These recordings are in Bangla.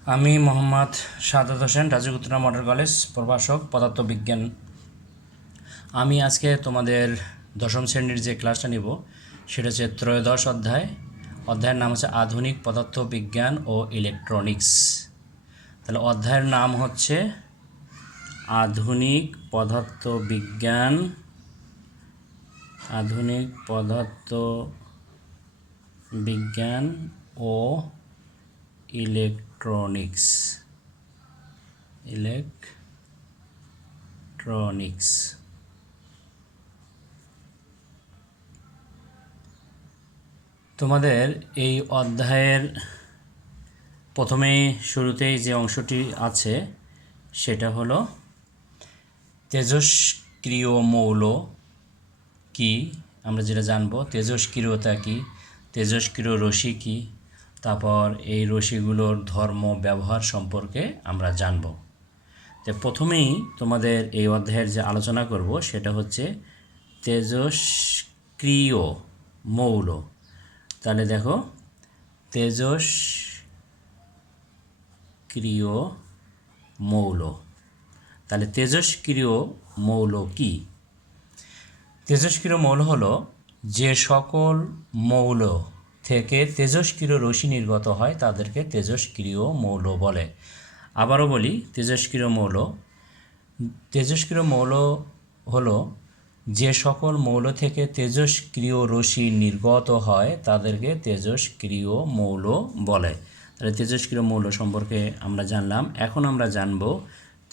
আমি মোহাম্মদ সাদাত হোসেন, রাজীব উত্তরা মডেল কলেজ, প্রভাষক পদার্থবিজ্ঞান। আমি আজকে তোমাদের দশম শ্রেণীর যে ক্লাসটা নিব সেটা হচ্ছে ত্রয়োদশ অধ্যায়। অধ্যায়ের নাম হচ্ছে আধুনিক পদার্থবিজ্ঞান ও ইলেকট্রনিক্স। তাহলে অধ্যায়ের নাম হচ্ছে আধুনিক পদার্থবিজ্ঞান, আধুনিক পদার্থবিজ্ঞান ও ইলেকট্রনিক্স। তোমাদের এই অধ্যায়ের প্রথমেই শুরুতেই যে অংশটি আছে সেটা হলো তেজস্ক্রিয় মৌল কি, আমরা যেটা জানবো তেজস্ক্রিয়তা কি, তেজস্ক্রিয় রশ্মি কি, তারপর এই রশ্মিগুলোর ধর্ম ব্যবহার সম্পর্কে আমরা জানব। তো প্রথমেই তোমাদের এই অধ্যায়ের যে আলোচনা করব সেটা হচ্ছে তেজস্ক্রিয় মৌল। তাহলে দেখো, তেজস্ক্রিয় মৌল। তাহলে তেজস্ক্রিয় মৌল কি? তেজস্ক্রিয় মৌল হলো যে সকল মৌল থেকে তেজস্ক্রিয় রশ্মি নির্গত হয় তাদেরকে তেজস্ক্রিয় মৌল বলে। আবারও বলি, তেজস্ক্রিয় মৌল হলো যে সকল মৌল থেকে তেজস্ক্রিয় রশ্মি নির্গত হয় তাদেরকে তেজস্ক্রিয় মৌল বলে। তাহলে তেজস্ক্রিয় মৌল সম্পর্কে আমরা জানলাম। এখন আমরা জানব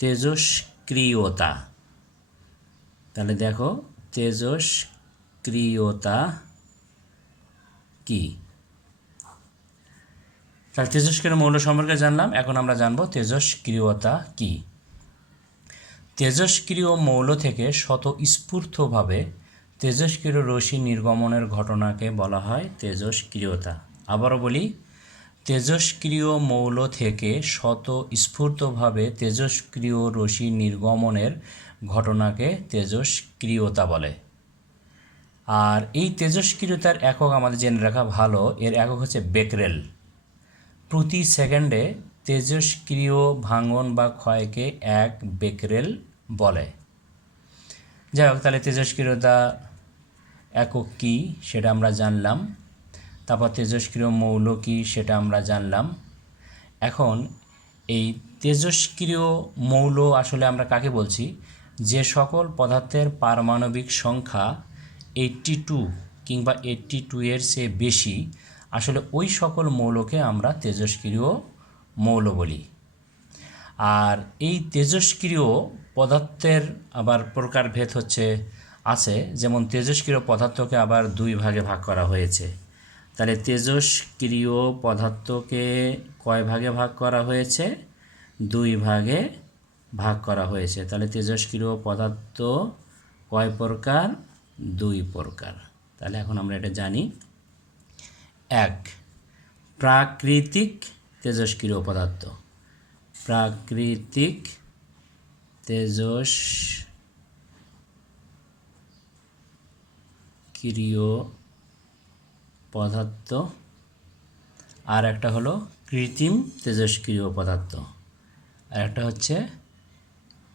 তেজস্ক্রিয়তা। তাহলে দেখো, তেজস্ক্রিয়তা কি? তাহলে তেজস্ক্রিয় মৌল সম্পর্কে জানলাম, এখন আমরা জানব তেজস্ক্রিয়তা কি। তেজস্ক্রিয় মৌল থেকে স্বতঃস্ফূর্তভাবে তেজস্ক্রিয় রশ্মি নির্গমনের ঘটনাকে বলা হয় তেজস্ক্রিয়তা। আবারও বলি, তেজস্ক্রিয় মৌল থেকে স্বতঃস্ফূর্তভাবে তেজস্ক্রিয় রশ্মি নির্গমনের ঘটনাকে তেজস্ক্রিয়তা বলে। আর এই তেজস্ক্রিয়তার একক আমাদের জেনে রাখা ভালো। এর একক হচ্ছে বেকরেল। প্রতি সেকেন্ডে তেজস্ক্রিয় ভাঙন বা ক্ষয়কে 1 বেকরেল বলে। যাই হোক, তাহলে তেজস্ক্রিয়তা একক কী সেটা আমরা জানলাম। তারপর তেজস্ক্রিয় মৌল কী সেটা আমরা জানলাম। এখন এই তেজস্ক্রিয় মৌল আসলে আমরা কাকে বলছি? যে সকল পদার্থের পারমাণবিক সংখ্যা 82 কিংবা 82 এর চেয়ে বেশি, আসলে ওই সকল মৌলকে আমরা তেজস্ক্রিয় মৌল বলি। আর এই তেজস্ক্রিয় পদার্থের আবার প্রকারভেদ আছে, যেমন তেজস্ক্রিয় পদার্থকে আবার 2 ভাগে ভাগ করা হয়েছে। তাহলে তেজস্ক্রিয় পদার্থকে কয় ভাগে ভাগ করা হয়েছে? 2 ভাগে ভাগ করা হয়েছে। তাহলে তেজস্ক্রিয় পদার্থ কয় প্রকার? 2 প্রকার। তাহলে এখন আমরা এটা জানি। 1, প্রাকৃতিক তেজস্ক্রিয় পদার্থ। প্রাকৃতিক তেজস্ক্রিয় পদার্থ। আর একটা হলো কৃত্রিম তেজস্ক্রিয় পদার্থ। আর একটা হচ্ছে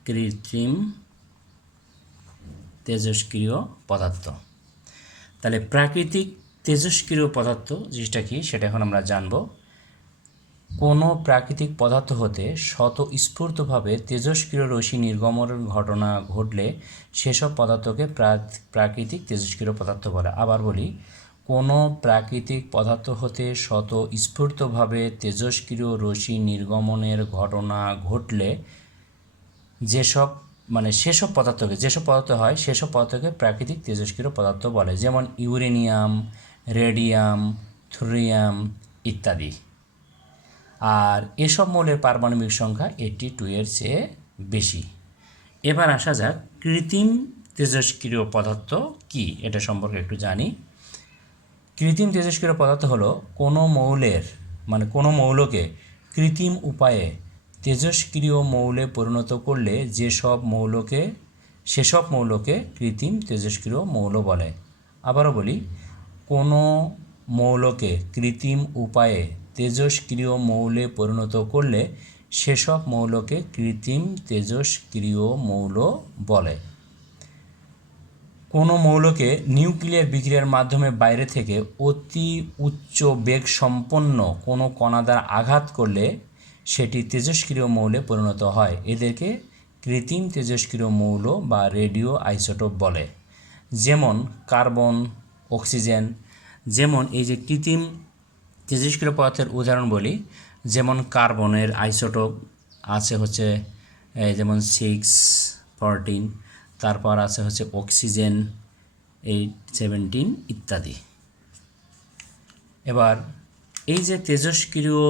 কৃত্রিম তেজস্ক্রিয় পদার্থ। তাহলে প্রাকৃতিক তেজস্ক্রিয় পদার্থ জিনিসটা কি সেটা এখন আমরা জানব। কোনো প্রাকৃতিক পদার্থ হতে স্বতঃস্ফূর্তভাবে তেজস্ক্রিয় রশ্মি নির্গমনের ঘটনা ঘটলে সেসব পদার্থকে প্রাকৃতিক তেজস্ক্রিয় পদার্থ বলে। আবার বলি, কোনো প্রাকৃতিক পদার্থ হতে স্বতঃস্ফূর্তভাবে তেজস্ক্রিয় রশ্মি নির্গমনের ঘটনা ঘটলে সেসব পদার্থ হয় সেসব পদার্থকে প্রাকৃতিক তেজস্ক্রিয় পদার্থ বলে। যেমন ইউরেনিয়াম, রেডিয়াম, থোরিয়াম ইত্যাদি। আর এসব মৌলের পারমাণবিক সংখ্যা 82 এর চেয়ে বেশি। এবার আসা যাক কৃত্রিম তেজস্ক্রিয় পদার্থ কি, এটা সম্পর্কে একটু জানি। কৃত্রিম তেজস্ক্রিয় পদার্থ হলো কোনো মৌলকে কৃত্রিম উপায়ে তেজস্ক্রিয় মৌলে পরিণত করলে সেসব মৌলকে কৃত্রিম তেজস্ক্রিয় মৌল বলে। আবারও বলি, কোনো মৌলকে কৃত্রিম উপায়ে তেজস্ক্রিয় মৌলে পরিণত করলে সেসব মৌলকে কৃত্রিম তেজস্ক্রিয় মৌল বলে। কোনো মৌলকে নিউক্লিয়ার বিক্রিয়ার মাধ্যমে বাইরে থেকে অতি উচ্চ বেগ সম্পন্ন কোনো কণা দ্বারা আঘাত করলে সেটি তেজস্ক্রিয় মৌলে পরিণত হয়। এদেরকে কৃত্রিম তেজস্ক্রিয় মৌল বা রেডিও আইসোটোপ বলে। যেমন কার্বন, অক্সিজেন। যেমন এই যে কৃত্রিম তেজস্ক্রিয় পদার্থের উদাহরণ বলি, যেমন কার্বনের আইসোটোপ আছে হচ্ছে যেমন 614, তারপর আছে হচ্ছে অক্সিজেন 817 ইত্যাদি। এবার এই যে তেজস্ক্রিয়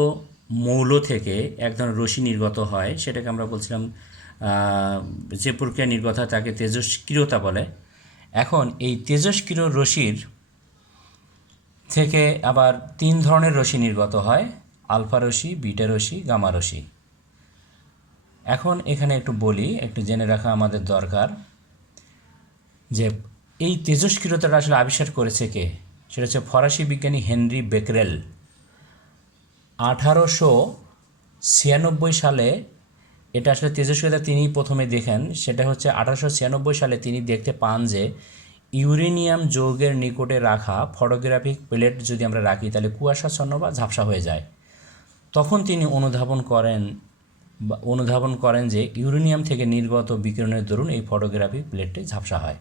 মৌল থেকে এক ধরনের রশ্মি নির্গত হয়, সেটাকে আমরা বলছিলাম যে প্রক্রিয়া নির্গত হয় তাকে তেজস্ক্রিয়তা বলে। এখন এই তেজস্ক্রিয় রশ্মির থেকে আবার 3 ধরনের রশ্মি নির্গত হয়: আলফা রশ্মি, বিটা রশ্মি, গামা রশ্মি। এখন এখানে একটু বলি, একটু জেনে রাখা আমাদের দরকার যে এই তেজস্ক্রিয়তাটা আসলে আবিষ্কার করেছে কে। সেটা হচ্ছে ফরাসি বিজ্ঞানী হেনরি বেকেরেল। 1896 সালে এটা আসলে তেজস্ক্রিয়তা তিনি প্রথমে দেখেন। সেটা হচ্ছে 1896 সালে তিনি দেখতে পান যে ইউরেনিয়াম যৌগের নিকটে রাখা ফটোগ্রাফিক প্লেট যদি আমরা রাখি তাহলে কুয়াশাচ্ছন্ন বা ঝাপসা হয়ে যায়। তখন তিনি অনুধাবন করেন যে ইউরেনিয়াম থেকে নির্গত বিকিরণের দরুন এই ফটোগ্রাফিক প্লেটটি ঝাপসা হয়।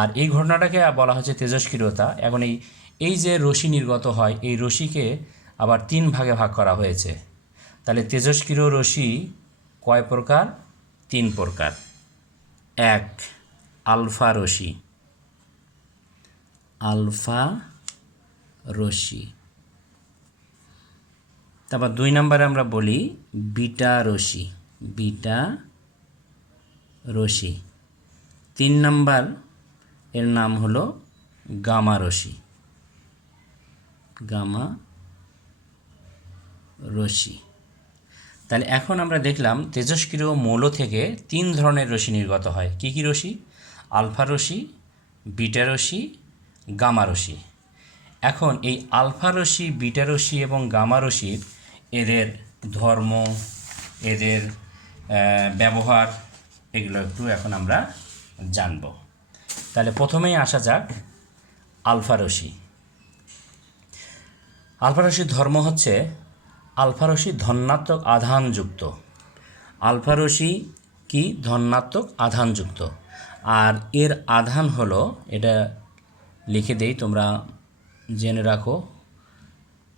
আর এই ঘটনাটাকে বলা হচ্ছে তেজস্ক্রিয়তা। এখন এই যে রশ্মি নির্গত হয়, এই রশ্মিকে আবার 3 ভাগে ভাগ করা হয়েছে। তাহলে তেজস্ক্রিয় রশ্মি কয় প্রকার? 3 প্রকার। 1, আলফা রশ্মি। আলফা রশ্মি। তারপর 2 নম্বরে আমরা বলি বিটা রশ্মি। বিটা রশ্মি। 3 নম্বর এর নাম হলো গামা রশ্মি। গামা রশ্মি। তাহলে এখন আমরা দেখলাম তেজস্ক্রিয় মৌল থেকে 3 ধরনের রশ্মি নির্গত হয়। কী কী রশ্মি? আলফা রশ্মি, বিটা রশ্মি, গামা রশ্মি। এখন এই আলফা রশ্মি, বিটা রশ্মি এবং গামা রশ্মির এদের ধর্ম, এদের ব্যবহার, এগুলো একটু এখন আমরা জানব। তাহলে প্রথমেই আসা যাক আলফা রশ্মি। আলফা রশ্মির ধর্ম হচ্ছে আলফা রশ্মি ধনাত্মক আধানযুক্ত। আলফা রশ্মি কি? ধনাত্মক আধানযুক্ত। আর এর আধান হলো, এটা লিখে দেই তোমরা জেনে রাখো,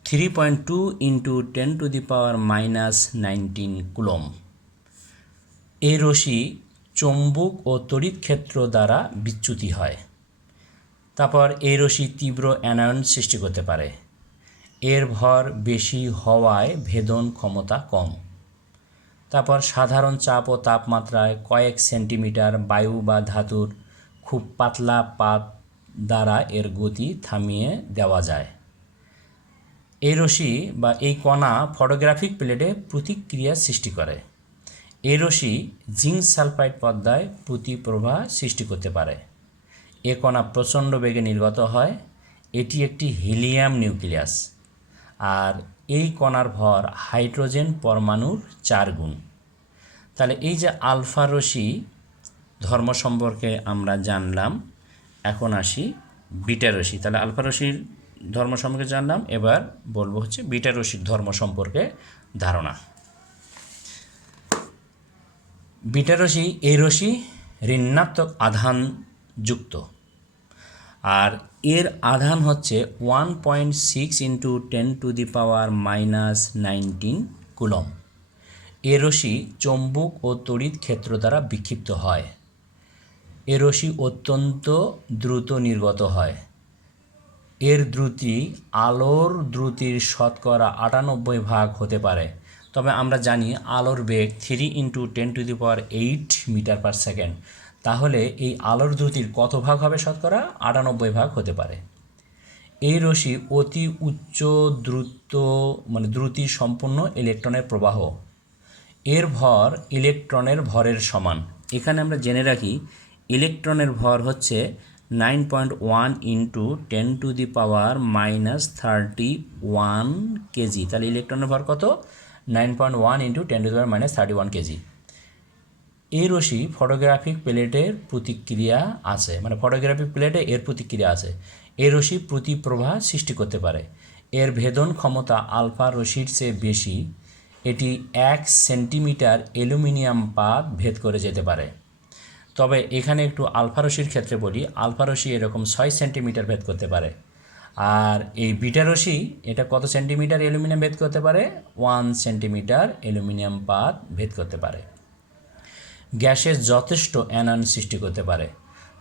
3.2 × 10⁻⁻19 কুলম। এই রশ্মি চৌম্বক ও তড়িৎ ক্ষেত্র দ্বারা বিচ্যুতি হয়। তারপর এই রশ্মি তীব্র অ্যানায়ন সৃষ্টি করতে পারে। এর ভর বেশি হওয়ায় ভেদন ক্ষমতা কম। তারপর সাধারণ চাপ ও তাপমাত্রায় কয়েক সেন্টিমিটার বায়ু বা ধাতুর খুব পাতলা পাত দ্বারা এর গতি থামিয়ে দেওয়া যায়। এই রশ্মি বা এই কণা ফটোগ্রাফিক প্লেটে প্রতিক্রিয়া সৃষ্টি করে। এই রশ্মি জিঙ্ক সালফাইড পর্দায় প্রতিপ্রভা সৃষ্টি করতে পারে। এ কণা প্রচণ্ড বেগে নির্গত হয়। এটি একটি হিলিয়াম নিউক্লিয়াস। আর এই কণার ভর হাইড্রোজেন পরমাণুর 4 গুণ। তাহলে এই যে আলফা রশ্মি ধর্ম সম্পর্কে আমরা জানলাম, এখন আসি বিটা রশ্মি। তাহলে আলফা রশ্মির ধর্ম সম্পর্কে জানলাম, এবার বলবো হচ্ছে বিটা রশ্মির ধর্ম সম্পর্কে ধারণা। বিটা রশ্মি, এই রশ্মি ঋণাত্মক আধানযুক্ত। আর এর আধান হচ্ছে 1.6 × 10⁻⁻19 কুলম। এ রশ্মি চৌম্বক ও তড়িৎ ক্ষেত্র দ্বারা বিক্ষিপ্ত হয়। এ রশ্মি অত্যন্ত দ্রুত নির্গত হয়। এর দ্রুতি আলোর দ্রুতির 98% হতে পারে। তবে আমরা জানি আলোর বেগ 3 × 10⁸ মিটার/সেকেন্ড। তাহলে এই আলোর দ্রুতির কত ভাগ হবে? 98% হতে পারে। এই রশ্মি অতি উচ্চ দ্রুতি সম্পন্ন ইলেকট্রনের প্রবাহ। এর ভর ইলেকট্রনের ভরের সমান। এখানে আমরা জেনে রাখি ইলেকট্রনের ভর হচ্ছে 9.1 ইন্টু 10⁻⁻31 কেজি। তাহলে ইলেকট্রনের ভর কত? 9.1 ইন্টু 10⁻⁻31 কেজি। এই রশ্মি ফটোগ্রাফিক প্লেটের প্রতিক্রিয়া আছে, মানে ফটোগ্রাফিক প্লেটে এর প্রতিক্রিয়া আছে। এই রশ্মি প্রতিপ্রভা সৃষ্টি করতে পারে। এর ভেদন ক্ষমতা আলফা রশ্মির চেয়ে বেশি। এটি 1 সেন্টিমিটার অ্যালুমিনিয়াম পাত ভেদ করে যেতে পারে। তবে এখানে একটু আলফা রশ্মির ক্ষেত্রে বলি, আলফা রশ্মি এরকম 6 সেন্টিমিটার ভেদ করতে পারে। আর এই বিটা রশ্মি এটা কত সেন্টিমিটার অ্যালুমিনিয়াম ভেদ করতে পারে? 1 সেন্টিমিটার অ্যালুমিনিয়াম পাত ভেদ করতে পারে। গ্যাসের যথেষ্ট অ্যানায়ন সৃষ্টি করতে পারে।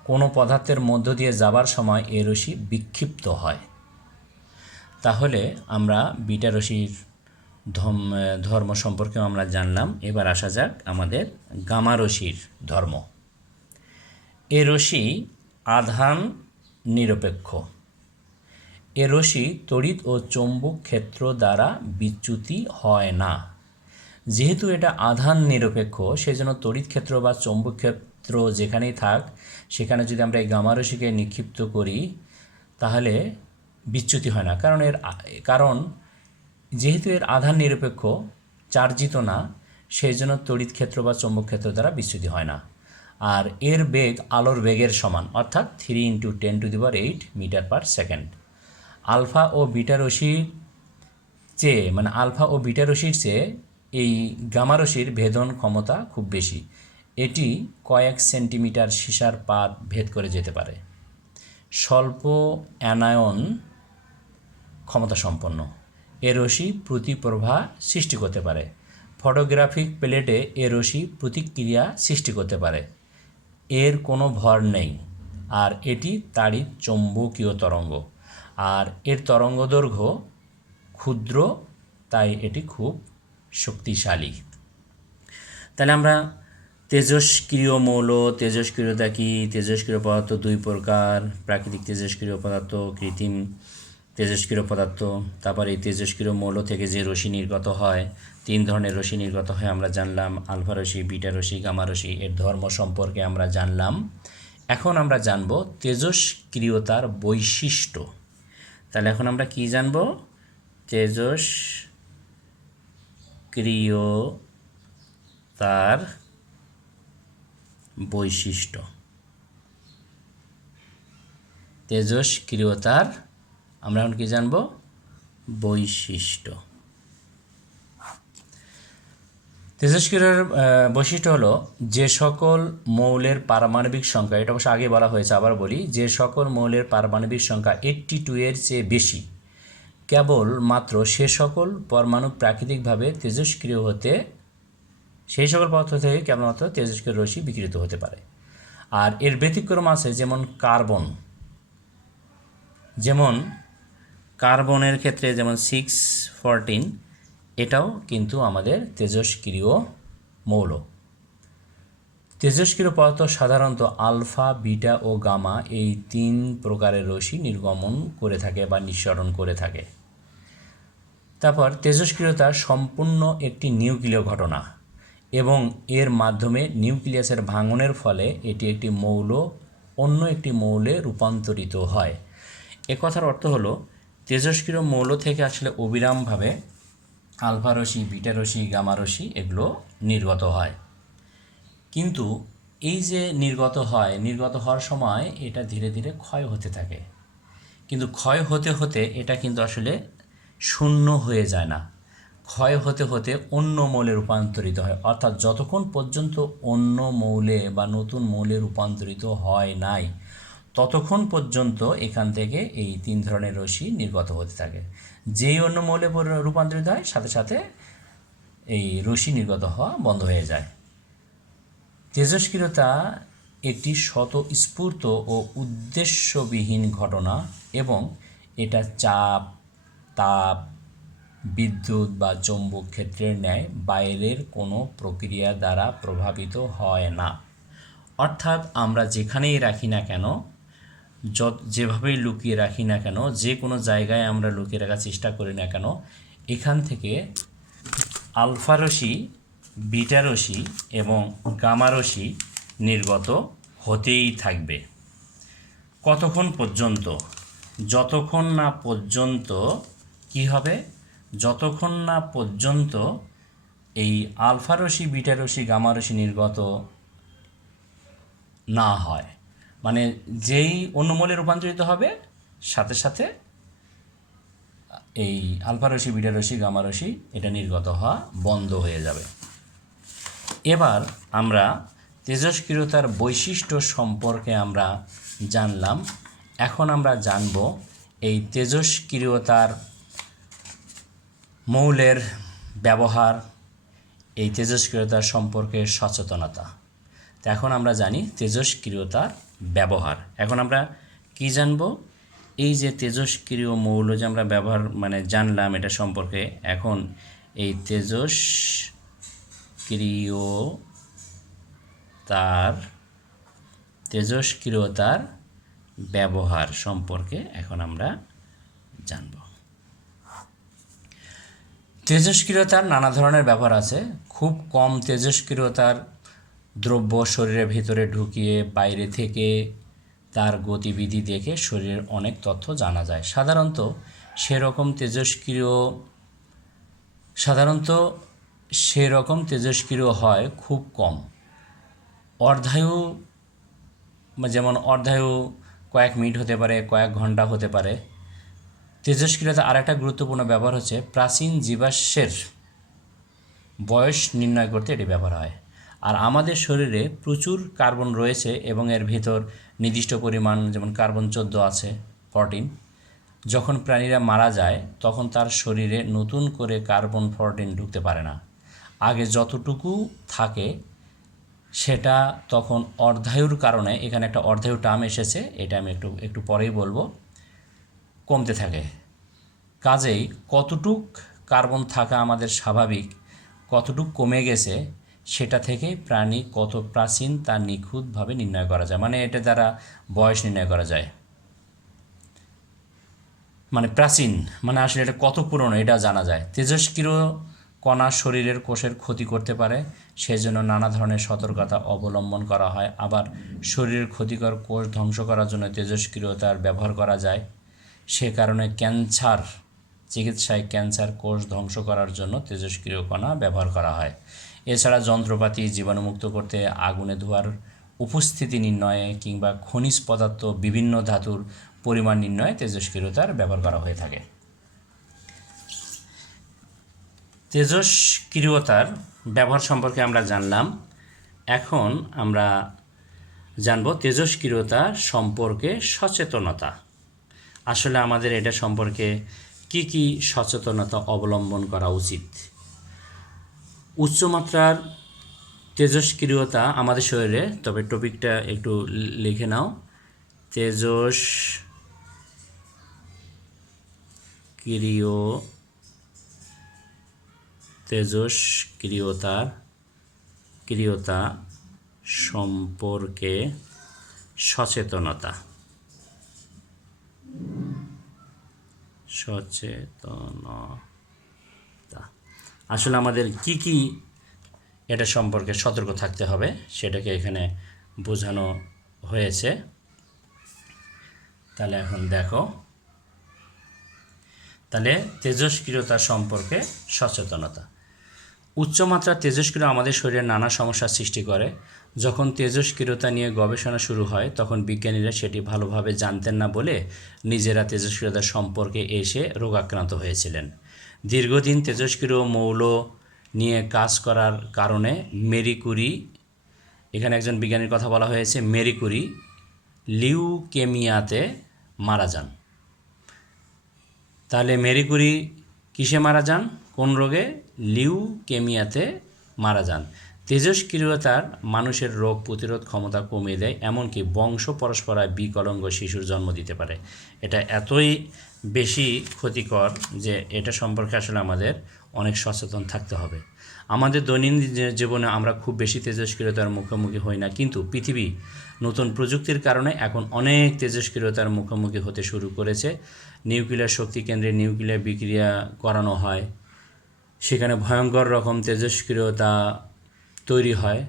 কোনো পদার্থের মধ্য দিয়ে যাবার সময় এই রশ্মি বিক্ষিপ্ত হয়। তাহলে আমরা বিটা রশ্মির ধর্ম সম্পর্কেও আমরা জানলাম। এবার আসা যাক আমাদের গামা রশ্মির ধর্ম। এ রশ্মি আধান নিরপেক্ষ। এ রশ্মি তড়িৎ ও চৌম্বক ক্ষেত্র দ্বারা বিচ্যুতি হয় না। যেহেতু এটা আধান নিরপেক্ষ, সেজন্য তড়িৎ ক্ষেত্র বা চৌম্বক ক্ষেত্র যেখানেই থাক, সেখানে যদি আমরা এই গামা রশ্মিকে নিক্ষিপ্ত করি তাহলে বিচ্যুতি হয় না। কারণ যেহেতু এর আধান নিরপেক্ষ, চার্জিত না, সেই জন্য তড়িৎ ক্ষেত্র বা চৌম্বক ক্ষেত্র দ্বারা বিচ্যুতি হয় না। আর এর বেগ আলোর বেগের সমান, অর্থাৎ 3 × 10⁸ মিটার পার সেকেন্ড। আলফা ও বিটা রশ্মির চেয়ে, মানে আলফা ও বিটা রশ্মির চেয়ে এই গামা রশ্মির ভেদন ক্ষমতা খুব বেশি। এটি কয়েক সেন্টিমিটার সীসার পাত ভেদ করে যেতে পারে। স্বল্প অ্যানায়ন ক্ষমতা সম্পন্ন। এ রশ্মি প্রতিপ্রভা সৃষ্টি করতে পারে। ফটোগ্রাফিক প্লেটে এ রশ্মি প্রতিক্রিয়া সৃষ্টি করতে পারে। এর কোনো ভর নেই, আর এটি তাড়িৎ চৌম্বকীয় তরঙ্গ। আর এর তরঙ্গদৈর্ঘ্য ক্ষুদ্র, তাই এটি খুব শক্তিশালী। তাহলে আমরা তেজস্ক্রিয় মৌল, তেজস্ক্রিয়তা কী, তেজস্ক্রিয় পদার্থ দুই প্রকার, প্রাকৃতিক তেজস্ক্রিয় পদার্থ, কৃত্রিম তেজস্ক্রিয় পদার্থ। তারপর এই তেজস্ক্রিয় মৌল থেকে যে রশ্মি নির্গত হয়, 3 ধরনের রশ্মি নির্গত হয় আমরা জানলাম, আলফা রশ্মি, বিটা রশ্মি, গামা রশ্মি। এর ধর্ম সম্পর্কে আমরা জানলাম। এখন আমরা জানব তেজস্ক্রিয়তার বৈশিষ্ট্য। তাহলে এখন আমরা কি জানব? তেজস্ক্রিয়তার বৈশিষ্ট্য। তেজস্ক্রিয়তার আমরা এখন কি জানব? বৈশিষ্ট্য। তেজস্ক্রিয়তার বৈশিষ্ট্য হলো যে সকল মৌলের পারমাণবিক সংখ্যা, এটা অবশ্য আগে বলা হয়েছে, আবার বলি, যে সকল মৌলের পারমাণবিক সংখ্যা 82 এর চেয়ে বেশি, কেবল মাত্র সে সকল পরমাণু প্রাকৃতিকভাবে তেজস্ক্রিয় হতে, সেই সকল পদার্থ থেকে কেবলমাত্র তেজস্ক্রিয় রশ্মি বিকিরিত হতে পারে। আর এর ব্যতিক্রম আছে, যেমন কার্বনের ক্ষেত্রে যেমন 614, এটাও কিন্তু আমাদের তেজস্ক্রিয় মৌল। তেজস্ক্রিয় পদার্থ সাধারণত আলফা, বিটা ও গামা এই 3 প্রকারের রশ্মি নির্গমন করে থাকে বা নিঃসরণ করে থাকে। তারপর তেজস্ক্রিয়তা সম্পূর্ণ একটি নিউক্লিয় ঘটনা এবং এর মাধ্যমে নিউক্লিয়াসের ভাঙনের ফলে এটি একটি মৌল অন্য একটি মৌলে রূপান্তরিত হয়। এ কথার অর্থ হলো তেজস্ক্রিয় মৌল থেকে আসলে অবিরামভাবে আলফা রশ্মি, বিটা রশ্মি, গামা রশ্মি এগুলো নির্গত হয়। কিন্তু এই যে নির্গত হওয়ার সময় এটা ধীরে ধীরে ক্ষয় হতে থাকে। কিন্তু ক্ষয় হতে হতে এটা কিন্তু আসলে শূন্য হয়ে যায় না, ক্ষয় হতে হতে অন্য মৌলে রূপান্তরিত হয়। অর্থাৎ যতক্ষণ পর্যন্ত অন্য মৌলে বা নতুন মৌলে রূপান্তরিত হয় নাই, ততক্ষণ পর্যন্ত এখান থেকে এই 3 ধরনের রশ্মি নির্গত হতে থাকে। যেই অন্য মৌলে রূপান্তরিত হয়, সাথে সাথে এই রশ্মি নির্গত হওয়া বন্ধ হয়ে যায়। তেজস্ক্রিয়তা একটি স্বতঃস্ফূর্ত ও উদ্দেশ্যবিহীন ঘটনা এবং এটা চাপ, তাপ, বিদ্যুৎ বা চৌম্বক ক্ষেত্রের ন্যায় বাইরের কোনো প্রক্রিয়া দ্বারা প্রভাবিত হয় না। অর্থাৎ আমরা যেখানেই রাখি না কেন, যেভাবেই লুকিয়ে রাখি না কেন, যে কোনো জায়গায় আমরা লুকিয়ে রাখার চেষ্টা করি না কেন, এখান থেকে আলফা রশ্মি, বিটা রশ্মি এবং গামা রশ্মি নির্গত হতেই থাকবে। কতক্ষণ পর্যন্ত? যতক্ষণ না পর্যন্ত কি হবে? যতক্ষণ না পর্যন্ত এই আলফা রশ্মি, বিটা রশ্মি, গামা রশ্মি নির্গত না হয়, মানে যেই অণুমৌলে রূপান্তরিত হবে সাথে সাথে এই আলফা রশ্মি, বিটা রশ্মি, গামা রশ্মি এটা নির্গত হওয়া বন্ধ হয়ে যাবে। এবার আমরা তেজস্ক্রিয়তার বৈশিষ্ট্য সম্পর্কে আমরা জানলাম। এখন আমরা জানব এই তেজস্ক্রিয়তার মৌলের ব্যবহার, এই তেজস্ক্রিয়তার সম্পর্কে সচেতনতা। তো এখন আমরা জানি তেজস্ক্রিয়তার ব্যবহার। এখন আমরা কি জানব? এই যে তেজস্ক্রিয় মৌল যে আমরা ব্যবহার জানলাম এটা সম্পর্কে, এখন এই তেজস্ক্রিয়তার ব্যবহার সম্পর্কে এখন আমরা জানব। তেজস্ক্রিয়তার নানা ধরনের ব্যবহার আছে। খুব কম তেজস্ক্রিয়তার দ্রব্য শরীরের ভিতরে ঢুকিয়ে বাইরে থেকে তার গতিবিধি দেখে শরীরের অনেক তথ্য জানা যায়। সাধারণত সেরকম তেজস্ক্রিয় হয় খুব কম। অর্ধায়ু, যেমন অর্ধায়ু কয়েক মিনিট হতে পারে, কয়েক ঘন্টা হতে পারে। তেজস্ক্রিয়তা আরেকটা গুরুত্বপূর্ণ ব্যবহার হচ্ছে প্রাচীন জীবাশ্মের বয়স নির্ণয় করতে এটি ব্যবহার হয়। আর আমাদের শরীরে প্রচুর কার্বন রয়েছে এবং এর ভিতর নির্দিষ্ট পরিমাণ, যেমন কার্বন 14 আছে, 14। যখন প্রাণীরা মারা যায় তখন তার শরীরে নতুন করে কার্বন 14 ঢুকতে পারে না। আগে যতটুকু থাকে সেটা তখন অর্ধায়ুর কারণে, এখানে একটা অর্ধায়ু টার্ম এসেছে, এটা আমি একটু পরেই বলবো, কমতে থাকে। কাজেই কতটুক কার্বন থাকা আমাদের স্বাভাবিক, কতটুক কমে গেছে সেটা থেকে প্রাণী কত প্রাচীন তা নিখুঁতভাবে নির্ণয় করা যায়। এটা দ্বারা বয়স নির্ণয় করা যায়। প্রাচীন আসলে এটা কত পুরনো এটা জানা যায়। তেজস্ক্রিয় কণা শরীরের কোষের ক্ষতি করতে পারে, সেজন্য নানা ধরনের সতর্কতা অবলম্বন করা হয়। আবার শরীরের ক্ষতিকর কোষ ধ্বংস করার জন্য তেজস্ক্রিয়তার ব্যবহার করা যায়। সে কারণে ক্যান্সার চিকিৎসায় ক্যান্সার কোষ ধ্বংস করার জন্য তেজস্ক্রিয় কণা ব্যবহার করা হয়। এছাড়া যন্ত্রপাতি জীবাণুমুক্ত করতে, আগুনে ধোঁয়ার উপস্থিতি নির্ণয়ে কিংবা খনিজ পদার্থ, বিভিন্ন ধাতুর পরিমাণ নির্ণয়ে তেজস্ক্রিয়তার ব্যবহার করা হয়ে থাকে। তেজস্ক্রিয়তার ব্যবহার সম্পর্কে আমরা জানলাম। এখন আমরা জানব তেজস্ক্রিয়তা সম্পর্কে সচেতনতা। আসলে আমাদের এটা সম্পর্কে কি কি সচেতনতা অবলম্বন করা উচিত? উচ্চমাত্রার তেজস্ক্রিয়তা আমাদের শরীরে, তবে টপিকটা একটু লিখে নাও, তেজস্ক্রিয়তা সম্পর্কে সচেতনতা। আসলে আমাদের কি কি এটা সম্পর্কে সতর্ক থাকতে হবে সেটাকে এখানে বোঝানো হয়েছে। তাহলে এখন দেখো, তাহলে তেজস্ক্রিয়তা সম্পর্কে সচেতনতা। উচ্চমাত্রার তেজস্ক্রিয় আমাদের শরীরে নানা সমস্যার সৃষ্টি করে। যখন তেজস্ক্রিয়তা নিয়ে গবেষণা শুরু হয় তখন বিজ্ঞানীরা সেটি ভালোভাবে জানতেন না বলে নিজেরা তেজস্ক্রিয়তা সম্পর্কে এসে রোগাক্রান্ত হয়েছিলেন। দীর্ঘদিন তেজস্ক্রিয় মৌল নিয়ে কাজ করার কারণে মেরি কুরি, এখানে একজন বিজ্ঞানীর কথা বলা হয়েছে, মেরি কুরি লিউকেমিয়াতে মারা যান। তাহলে মেরি কুরি কিসে মারা যান? কোন রোগে? লিউকেমিয়াতে মারা যান। তেজস্ক্রিয়তার মানুষের রোগ প্রতিরোধ ক্ষমতা কমিয়ে দেয়, এমনকি বংশ পরস্পরায় বিকলাঙ্গ শিশুর জন্ম দিতে পারে। এটা এতই বেশি ক্ষতিকর যে এটা সম্পর্কে আসলে আমাদের অনেক সচেতন থাকতে হবে। আমাদের দৈনন্দিন জীবনে আমরা খুব বেশি তেজস্ক্রিয়তার মুখোমুখি হই না, কিন্তু পৃথিবী নতুন প্রযুক্তির কারণে এখন অনেক তেজস্ক্রিয়তার মুখোমুখি হতে শুরু করেছে। নিউক্লিয়ার শক্তি কেন্দ্রে নিউক্লিয়ার বিক্রিয়া করানো হয়, সেখানে ভয়ঙ্কর রকম তেজস্ক্রিয়তা তৈরি হয়।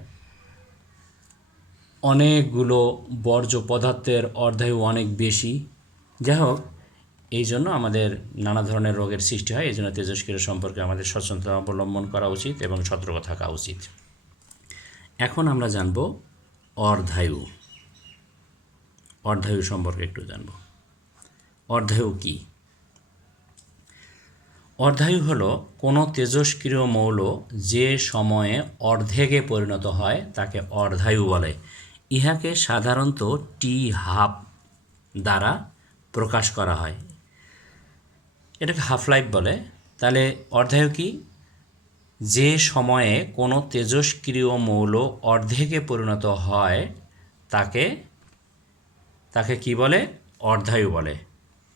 অনেকগুলো বর্জ্য পদার্থের অর্ধায়ু অনেক বেশি। যাই হোক, এই জন্য আমাদের নানা ধরনের রোগের সৃষ্টি হয়। এই জন্য তেজস্ক্রিয় সম্পর্কে আমাদের সচেতনতা অবলম্বন করা উচিত এবং সতর্ক থাকা উচিত। এখন আমরা জানব অর্ধায়ু। অর্ধায়ু সম্পর্কে একটু জানব। অর্ধায়ু কী? অর্ধায়ু হলো কোনো তেজস্ক্রিয় মৌল যে সময়ে অর্ধেকে পরিণত হয় তাকে অর্ধায়ু বলে। ইহাকে সাধারণত T½ দ্বারা প্রকাশ করা হয়। এটাকে হাফ লাইফ বলে। তাহলে অর্ধায়ু কি? যে সময়ে কোনো তেজস্ক্রিয় মৌল অর্ধেকে পরিণত হয় তাকে কি বলে? অর্ধায়ু বলে।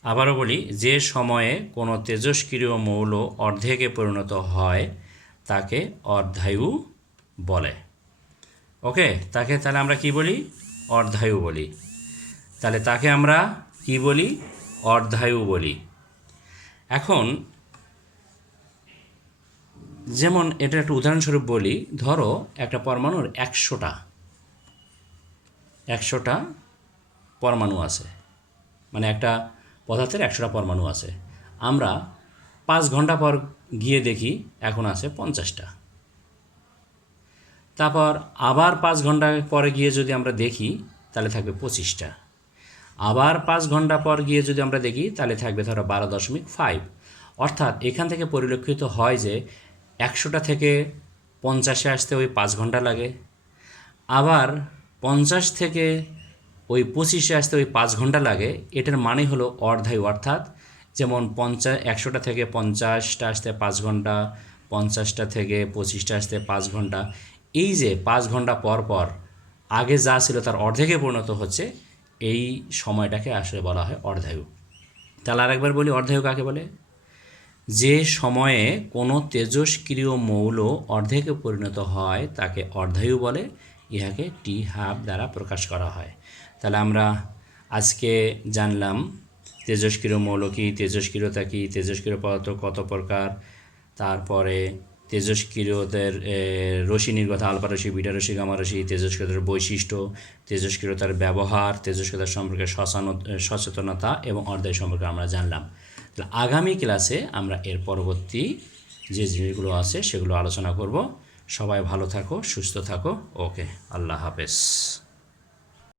আবারও বলি, যে সময়ে কোনো তেজস্ক্রিয় মৌল অর্ধেকে পরিণত হয় তাকে অর্ধায়ু বলে। ওকে, তাহলে আমরা কি বলি? অর্ধায়ু বলি। তাহলে তাকে আমরা কি বলি? অর্ধায়ু বলি। এখন যেমন এটা একটা উদাহরণস্বরূপ বলি, ধরো একটা পরমাণুর 100টা পরমাণু আছে, মানে একটা পদার্থের 100টা পরমাণু আছে। আমরা 5 ঘন্টা পর গিয়ে দেখি এখন আছে 50টা। তারপর আবার 5 ঘন্টা পরে গিয়ে যদি আমরা দেখি তাহলে থাকবে 25টা। আবার 5 ঘন্টা পর গিয়ে যদি আমরা দেখি তাহলে থাকবে ধরো 12.5। অর্থাৎ এখান থেকে পরিলক্ষিত হয় যে 100টা থেকে 50-এ আসতে ওই 5 ঘন্টা লাগে, আবার 50 থেকে ওই 25-এ আসতে ওই 5 ঘন্টা লাগে। এটার মানে হলো অর্ধায়ু। অর্থাৎ যেমন 100টা থেকে 50টা আসতে 5 ঘন্টা, 50টা থেকে 25টা আসতে 5 ঘন্টা। এই যে 5 ঘন্টা পর পর আগে যা ছিল তার অর্ধেকে পরিণত হচ্ছে, এই সময়টাকে আসলে বলা হয় অর্ধায়ু। তাহলে আরেকবার বলি, অর্ধায়ু কাকে বলে? যে সময়ে কোনো তেজস্ক্রিয় মৌল অর্ধেকে পরিণত হয় তাকে অর্ধায়ু বলে। ইহাকে T½ দ্বারা প্রকাশ করা হয়। তাহলে আমরা আজকে জানলাম তেজস্ক্রিয় মৌল কী, তেজস্ক্রিয়তা কী, তেজস্ক্রিয় পদার্থ কত প্রকার, তারপরে তেজস্ক্রিয়দের রশ্মি নির্গত আলফা রশ্মি, বিটা রশ্মি, গামা রশ্মি, তেজস্ক্রিয়তার বৈশিষ্ট্য, তেজস্ক্রিয়তার ব্যবহার, তেজস্ক্রিয়তা সম্পর্কে সচেতনতা এবং অর্ধায়ু সম্পর্কে আমরা জানলাম। তাহলে আগামী ক্লাসে আমরা এর পরবর্তী যে জিনিসগুলো আছে সেগুলো আলোচনা করব। সবাই ভালো থাকো, সুস্থ থাকো। ওকে, আল্লাহ হাফেজ।